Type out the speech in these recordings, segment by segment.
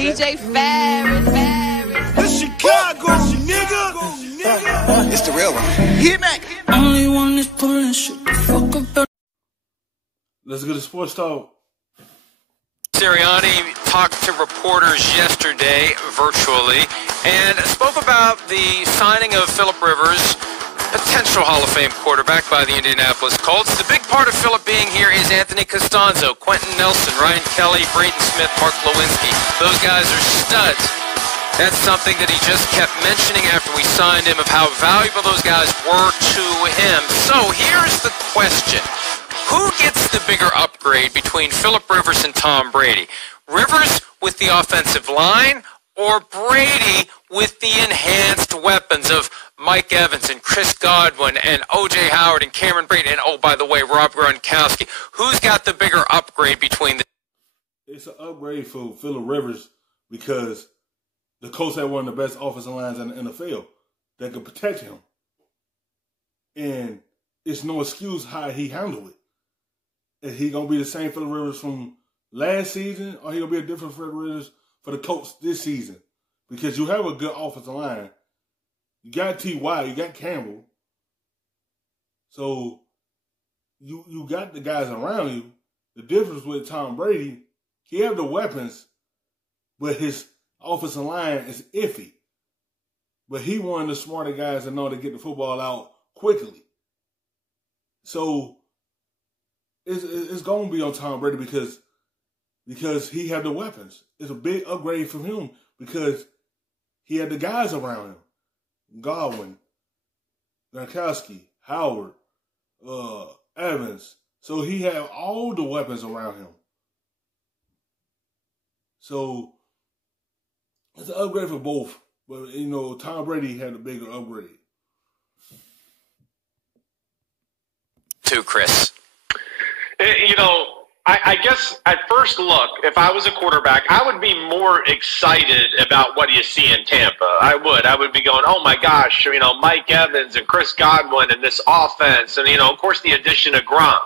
DJ Ferris. The Chicago nigga. It's the real one. Hit Mac. Only one is pulling shit. Fuck about. Let's get a sports talk. Sirianni talked to reporters yesterday virtually and spoke about the signing of Phillip Rivers, potential Hall of Fame quarterback by the Indianapolis Colts. The big part of Phillip being here is Anthony Costanzo, Quentin Nelson, Ryan Kelly, Braden Smith, Mark Lewinsky. Those guys are studs. That's something that he just kept mentioning after we signed him, of how valuable those guys were to him. So here's the question. Who gets the bigger upgrade between Phillip Rivers and Tom Brady? Rivers with the offensive line, or Brady with the enhanced weapons of Mike Evans and Chris Godwin and O.J. Howard and Cameron Brady and, oh, by the way, Rob Gronkowski? Who's got the bigger upgrade between the... It's an upgrade for Phillip Rivers because the Colts had one of the best offensive lines in the NFL that could protect him. And it's no excuse how he handled it. Is he going to be the same Phillip Rivers from last season, or he going to be a different Phillip Rivers for the Colts this season? Because you have a good offensive line. You got T.Y., you got Campbell. So you got the guys around you. The difference with Tom Brady, he have the weapons, but his offensive line is iffy. But he one of the smarter guys that know to get the football out quickly. So it's going to be on Tom Brady because he had the weapons. It's a big upgrade from him because he had the guys around him. Godwin, Gronkowski, Howard, Evans. So he had all the weapons around him. So it's an upgrade for both. But, you know, Tom Brady had a bigger upgrade. To Chris. You know, I guess at first look, if I was a quarterback, I would be more excited about what you see in Tampa. I would be going, oh my gosh, you know, Mike Evans and Chris Godwin and this offense and, you know, of course the addition of Gronk.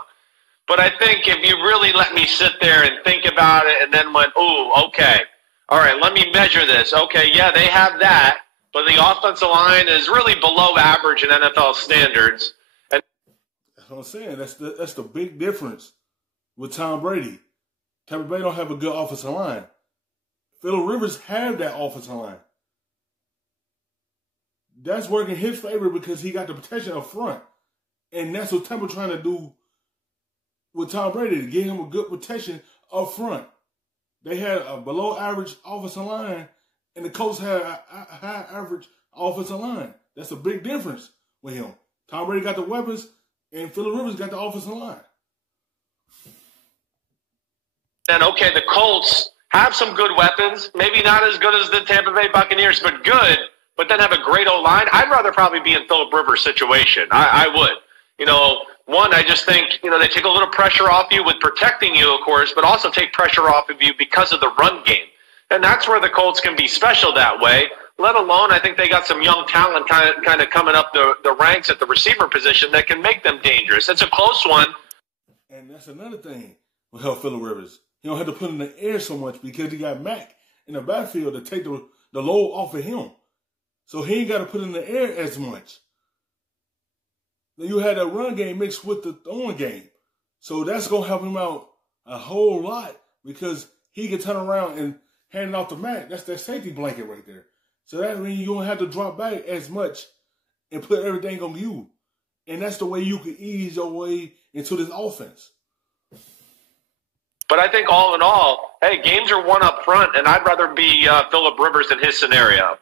But I think if you really let me sit there and think about it and then went, ooh, okay, all right, let me measure this. Okay, yeah, they have that, but the offensive line is really below average in NFL standards. That's what I'm saying. That's the big difference with Tom Brady. Tampa Bay don't have a good offensive line. Phillip Rivers have that offensive line. That's working his favor because he got the protection up front. And that's what Tampa trying to do with Tom Brady, to give him a good protection up front. They had a below average offensive line, and the Colts had a high average offensive line. That's a big difference with him. Tom Brady got the weapons, and Phillip Rivers got the offensive line. And, okay, the Colts have some good weapons, maybe not as good as the Tampa Bay Buccaneers, but good, but then have a great O-line. I'd rather probably be in Phillip Rivers' situation. I would. You know, one, I just think, you know, they take a little pressure off you with protecting you, of course, but also take pressure off of you because of the run game. And that's where the Colts can be special that way, let alone I think they got some young talent kind of coming up the ranks at the receiver position that can make them dangerous. It's a close one. And that's another thing with Phillip Rivers. He don't have to put in the air so much because he got Mac in the backfield to take the load off of him. So he ain't got to put in the air as much. Then you had that run game mixed with the throwing game. So that's going to help him out a whole lot because he can turn around and hand it off to Mac. That's that safety blanket right there. So that means you don't have to drop back as much and put everything on you. And that's the way you can ease your way into this offense. But I think all in all, hey, games are won up front, and I'd rather be Phillip Rivers in his scenario.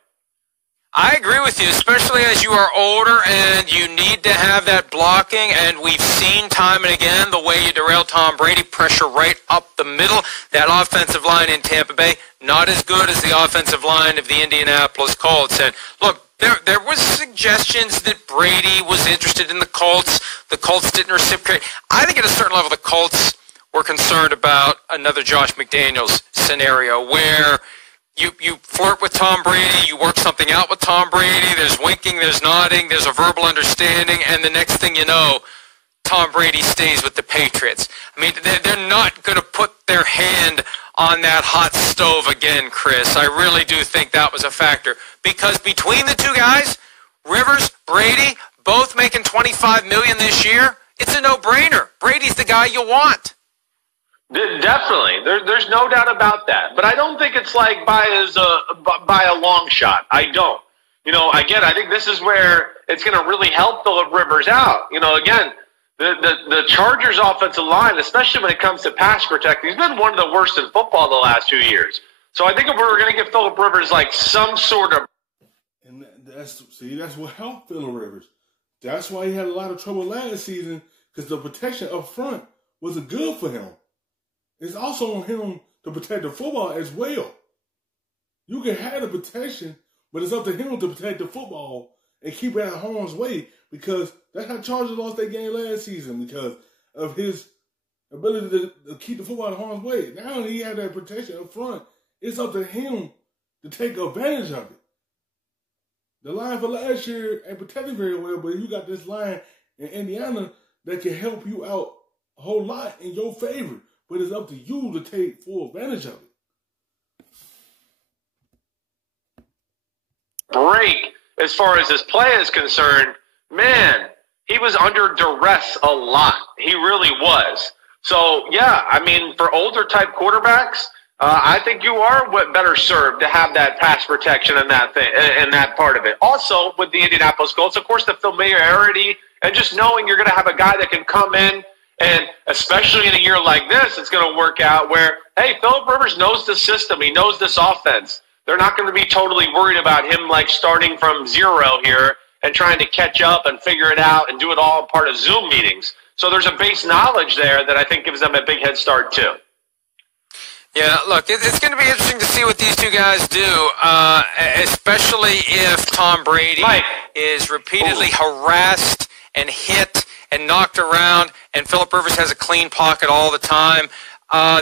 I agree with you, especially as you are older and you need to have that blocking, and we've seen time and again the way you derail Tom Brady, pressure right up the middle. That offensive line in Tampa Bay, not as good as the offensive line of the Indianapolis Colts. And look, there was suggestions that Brady was interested in the Colts. The Colts didn't reciprocate. I think at a certain level the Colts were concerned about another Josh McDaniels scenario where you flirt with Tom Brady, you work something out with Tom Brady, there's winking, there's nodding, there's a verbal understanding, and the next thing you know, Tom Brady stays with the Patriots. I mean, they're not going to put their hand on that hot stove again, Chris. I really do think that was a factor. Because between the two guys, Rivers, Brady, both making $25 million this year, it's a no-brainer. Brady's the guy you want. Definitely. There's no doubt about that. But I don't think it's like by a long shot. I don't. Again, I think this is where it's going to really help Phillip Rivers out. Again, the Chargers' offensive line, especially when it comes to pass protecting, has been one of the worst in football the last 2 years. So I think if we were going to give Phillip Rivers like some sort of... And that's what helped Phillip Rivers. That's why he had a lot of trouble last season, because the protection up front wasn't good for him. It's also on him to protect the football as well. You can have the protection, but it's up to him to protect the football and keep it out of harm's way, because that's how Chargers lost their game last season, because of his ability to keep the football out of harm's way. Now he had that protection up front. It's up to him to take advantage of it. The line for last year ain't protected very well, but you got this line in Indiana that can help you out a whole lot in your favor. But it's up to you to take full advantage of it. Break, as far as his play is concerned, man, he was under duress a lot. He really was. So, yeah, I mean, for older type quarterbacks, I think you are better served to have that pass protection and that part of it. Also, with the Indianapolis Colts, of course, the familiarity and just knowing you're going to have a guy that can come in, and especially in a year like this, it's going to work out where, hey, Phillip Rivers knows the system. He knows this offense. They're not going to be totally worried about him like starting from zero here and trying to catch up and figure it out and do it all part of Zoom meetings. So there's a base knowledge there that I think gives them a big head start too. Yeah, look, it's going to be interesting to see what these two guys do, especially if Tom Brady is repeatedly harassed and hit and knocked around, and Phillip Rivers has a clean pocket all the time.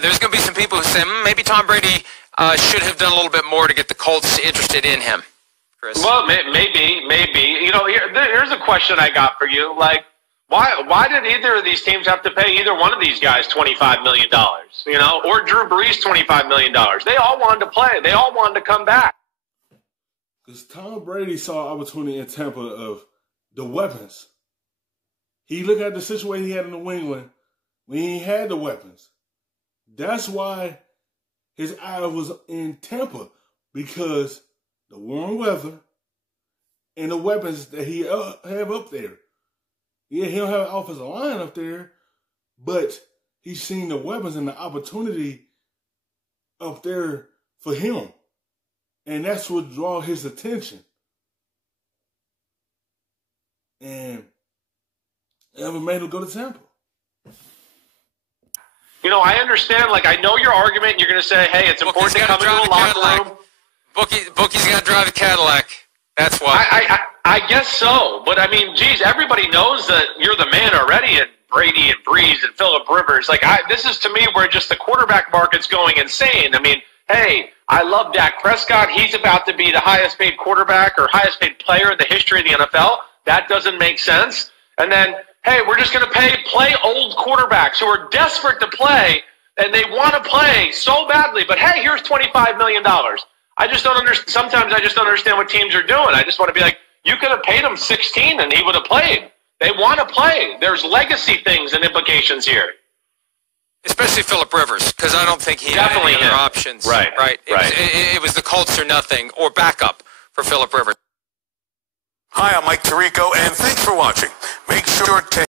There's going to be some people who say, maybe Tom Brady should have done a little bit more to get the Colts interested in him. Chris? Well, maybe. Here's a question I got for you. Like, why did either of these teams have to pay either one of these guys $25 million, or Drew Brees $25 million? They all wanted to play. They all wanted to come back. Because Tom Brady saw opportunity in Tampa of the weapons. He looked at the situation he had in New England when he had the weapons. That's why his eye was in Tampa, because the warm weather and the weapons that he have up there. Yeah, he don't have an offensive line up there, but he's seen the weapons and the opportunity up there for him. And that's what draw his attention. And ever made him go to Tampa. I understand, I know your argument, and you're going to say, hey, it's important to come into the locker room. Bookie's got to drive a Cadillac. That's why. I guess so. But, I mean, geez, everybody knows that you're the man already at Brady and Brees and Phillip Rivers. This is, to me, where just the quarterback market's going insane. I mean, hey, I love Dak Prescott. He's about to be the highest-paid quarterback or highest-paid player in the history of the NFL. That doesn't make sense. And then, hey, we're just going to play old quarterbacks who are desperate to play, and they want to play so badly. But, hey, here's $25 million. I just don't understand. Sometimes I just don't understand what teams are doing. I just want to be like, you could have paid him $16 and he would have played. They want to play. There's legacy things and implications here. Especially Phillip Rivers, because I don't think he had any other options. Right. It was the Colts or nothing, or backup for Phillip Rivers. Hi, I'm Mike Tirico, and thanks for watching. Make sure to